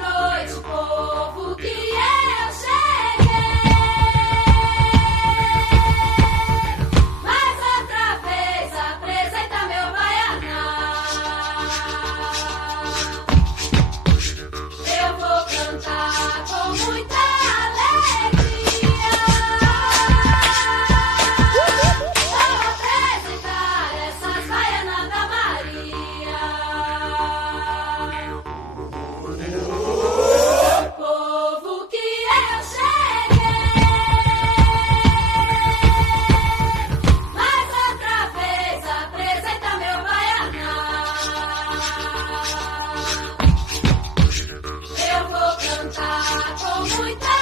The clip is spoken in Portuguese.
noite, povo, que eu cheguei. Mais outra vez apresenta meu baianão. Eu vou cantar com muita alegria. Vou apresentar essas baianas da Maria. Povo, que eu cheguei. Mais outra vez apresenta meu baianão. Eu vou cantar com muita